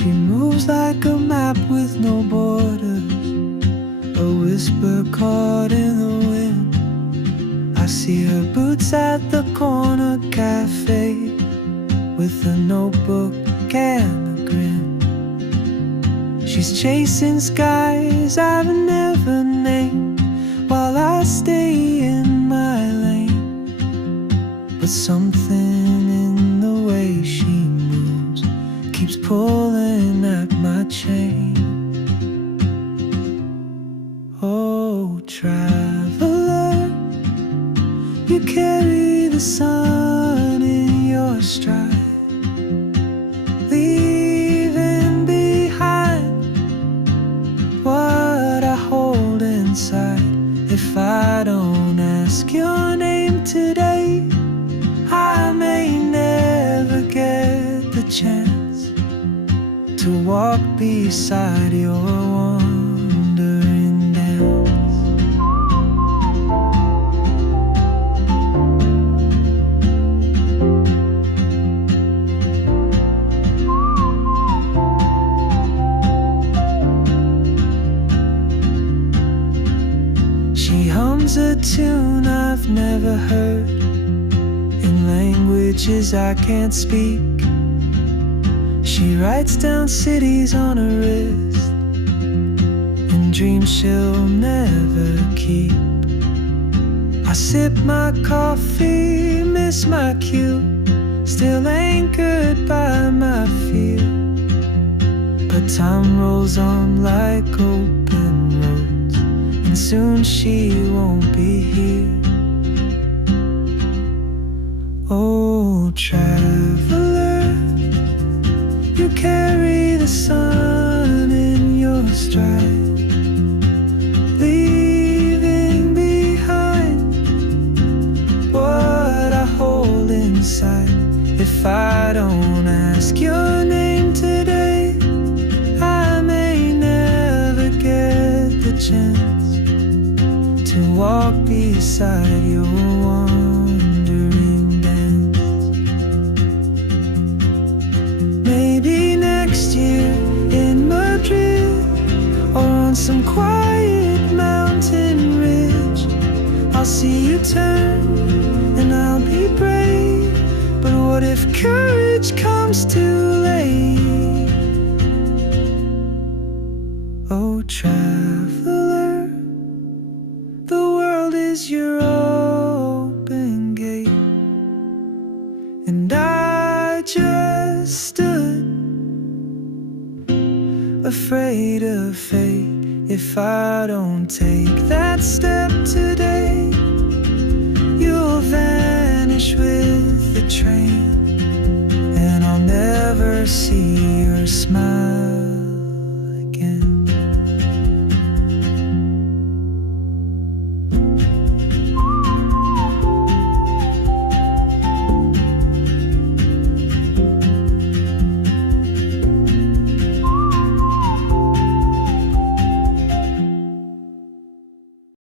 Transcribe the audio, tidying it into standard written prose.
She moves like a map with no borders, a whisper caught in the wind. I see her boots at the corner cafe, with a notebook and a grin. She's chasing skies I've never named, while I stay in my lane. But something in the way she moves keeps pulling at my chain. Oh, traveler, you carry the sun in your stride, leaving behind what I hold inside. If I don't ask your name today, I may never get the chance to walk beside your wandering dance. She hums a tune I've never heard, in languages I can't speak. She writes down cities on her wrist, and dreams she'll never keep. I sip my coffee, miss my cue, still anchored by my fear. But time rolls on like open roads, and soon she won't be here. Oh, traveler, you carry the sun in your stride, leaving behind what I hold inside. If I don't ask your name today, I may never get the chance to walk beside your wandering dance. Maybe next year in Madrid, or on some quiet mountain ridge, I'll see you turn and I'll be brave. But what if courage comes too late? Oh, traveler, the world is your open gate, and I just stood afraid of fate. If I don't take that step today, you'll vanish with the train, and I'll never see